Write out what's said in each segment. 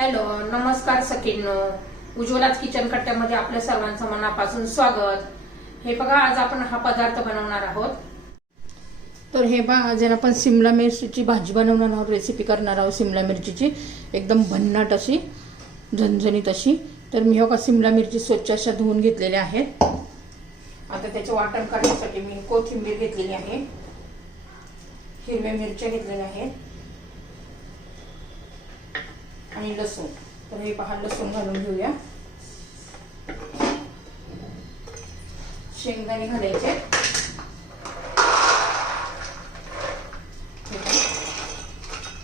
Hello, नमस्कार सखींनो. उज्ज्वलाच kitchen कट्ट्यामध्ये आपल्या सर्वांचं मनापासून स्वागत. हे बघा, आज आपण हा पदार्थ बनवणार आहोत. तर हे बघा, आज आपण शिमला मिरचीची भाजी बनवणार आहोत. रेसिपी करणार आहोत शिमला मिरचीची, एकदम भन्नाट अशी, झणझणीत अशी. तर मी हो शिमला मिरची स्वच्छ अशा धुवून घेतलेल्या आहेत. आता त्याचे वाटण करण्यासाठी मी कोथिंबीर घेतलेली आहे, हिरव्या मिरच्या घेतलेल्या आहेत आणि लसूण. तर हे पहा, लसूण घालून घेऊया. शेंगदाणे घालायचे,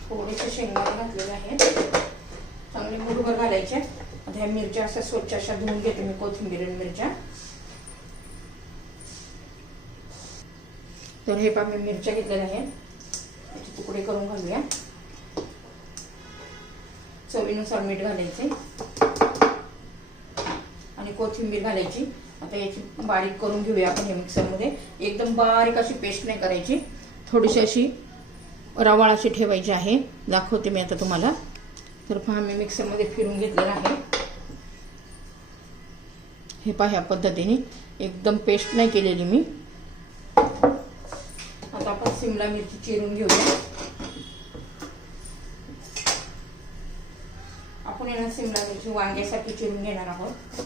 थोडेसे शेंगदाणे घातलेले आहेत, चांगले मुठभर घालायचे. आता ह्या मिरच्या अशा स्वच्छ अशा धुवून घेते मी, कोथिंबीर आणि मिरच्या. तर हे पहा, मी मिरच्या घेतलेल्या आहेत, त्याचे तुकडे करून घालूया. चवीनुसार मीठ घालायचे आणि कोथिंबीर घालायची. आता याची बारीक करून घेऊया आपण हे मिक्सरमध्ये. एकदम बारीक अशी पेस्ट नाही करायची, थोडीशी अशी रवाळ अशी ठेवायची आहे. दाखवते मी आता तुम्हाला. तर पहा, मी मिक्सरमध्ये फिरून घेतलेलं आहे. हे पहा, ह्या पद्धतीने एकदम पेस्ट नाही केलेली मी. आता आपण शिमला मिरची चिरून घेऊया. आपण यांना शिमला मिरची वांग्यासाठी चिरून घेणार आहोत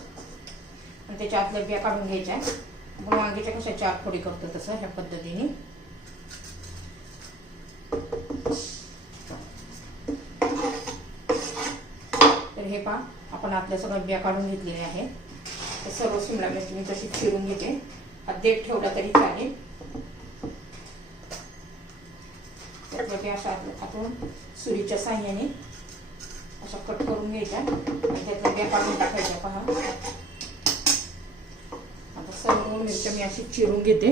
आणि त्याच्या आतल्या बिया काढून घ्यायच्या. आपण वांग्याच्या कशा चार फोडी करतो तसं ह्या पद्धतीने. तर हे पहा, आपण आतल्या सगळ्या बिया काढून घेतलेल्या आहेत. तर सर्व शिमला मिरची मी तशी चिरून घेते. हा देठ ठेवला तरी चालेल. त्यातल्या बिया अशा आपण सुरीच्या साह्याने अशा कट करून घ्यायच्या आणि त्यातल्या बिया काढून टाकायच्या. पहा, आता सर्व मिरच्या मी अशी चिरून घेते.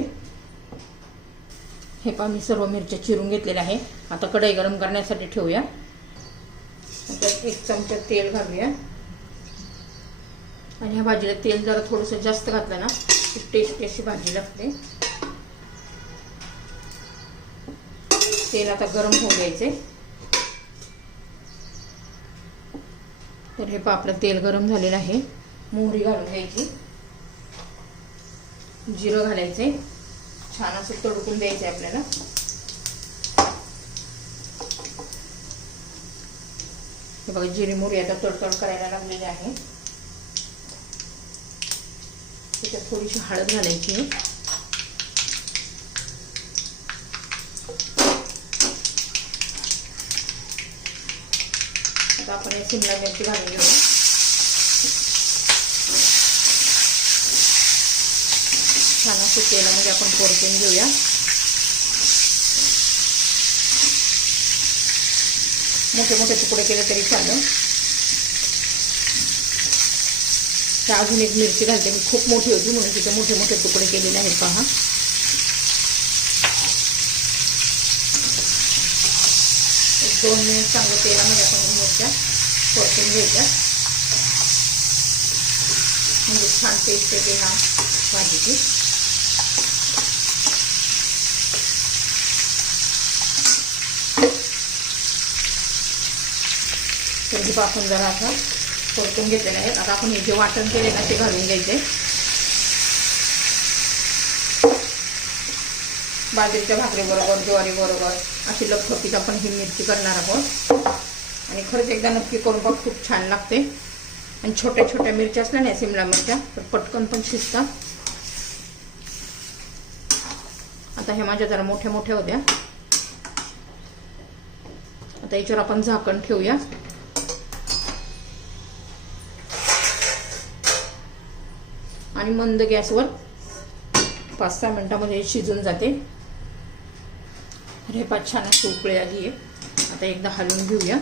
हे पहा, मी सर्व मिरच्या चिरून घेतलेल्या आहे. आता कढई गरम करण्यासाठी ठेवूया. त्यात 1 चमचा तेल घालूया आणि ह्या भाजीला तेल जरा थोडंसं जास्त घातलं ना की टेस्टी अशी भाजी लागते. तेल आता गरम होऊ द्यायचे. तर हे पहा, आपलं तेल गरम झालेलं आहे. मोहरी घालून घ्यायची, जिरं घालायचे, छान असं तडकून द्यायचं आपल्याला. हे बघा, जिरी मोहरी आता तडतड करायला लागलेली आहे. त्याच्यात थोडीशी हळद घालायची. आता आपण हे शिमला मिरची घालून घेऊया. छान असं तेलामध्ये आपण परतून घेऊया. मोठे मोठे तुकडे केले तरी चालेल. त्या अजून एक मिरची घालते मी, खूप मोठी होती म्हणून तिथे मोठे मोठे तुकडे केलेले आहेत. पहा, एक 2 मिनिट चांगलं तेलामध्ये आपण मिरच्या परतून घ्यायच्या, म्हणजे छान टेस्ट येते ह्या भाजीची. तर हे आपण जरा आता परतून घेतलेलं आहे. आता आपण हे जे वाटण केले ना ते घालून घ्यायचे. बाजरीच्या भाकरीबरोबर, ज्वारीबरोबर अशी लखलखीत आपण ही मिरची करणार आहोत. आणि खरंच एकदा नक्की करून बघ, खूप छान लागते. आणि छोट्या छोट्या मिरच्या असल्या ना शिमला मिरच्या, तर पटकन पण शिजतात. आता हे माझ्या जरा मोठ्या मोठ्या होत्या. आता याच्यावर आपण झाकण ठेवूया आणि मंद गॅसवर 5-6 मिनिटांमध्ये शिजून जाते. हे पाच छान अशी उकळी आली आहे. आता एकदा हलवून घेऊया.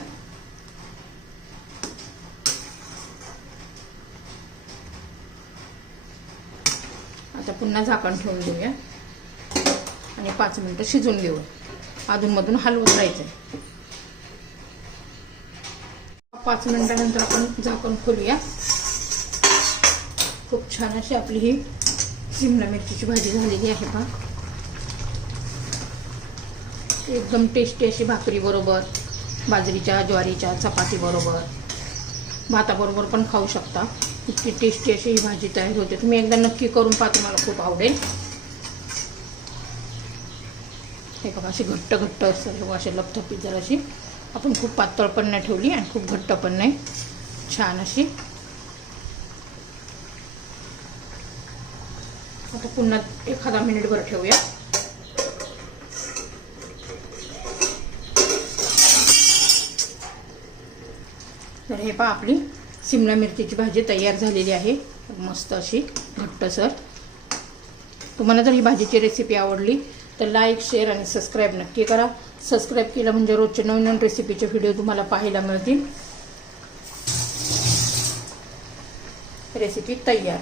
आता पुन्हा झाकण ठेवून देऊया आणि 5 मिनिटं शिजून घेऊ. अधूनमधून हलवत राहायचं. 5 मिनिटानंतर आपण झाकण खोलूया. खूप छान अशी आपली ही शिमला मिरचीची भाजी झालेली आहे. पहा, एकदम टेस्टी अशी भाकरी बरोबर, बाजरीच्या ज्वारीच्या चपाती बरोबर भाताबरोबर पण खाऊ शकता. इतकी टेस्टी अशी ही भाजी तयार होते. तुम्ही एकदा नक्की करून पहा, तुम्हाला खूप आवडेल. हे बघा अशी घट्ट घट्ट असतात बघा, अशी लपथपीत जराशी. आपण खूप पातळ पण नाही ठेवली आणि खूप घट्ट पण नाही, छान अशी. आता पुन्हा एखादा मिनिटभर ठेवूया. तर हे पहा आपली सिमला मिरचीची भाजी तयार झालेली आहे, मस्त अशी घट्टसर. तुम्हाला जर ही भाजीची रेसिपी आवडली तर लाईक, शेअर आणि सबस्क्राईब नक्की करा. सबस्क्राईब केलं म्हणजे रोजचे नवीन नवीन रेसिपीचे व्हिडिओ तुम्हाला पाहायला मिळतील. रेसिपी तयार.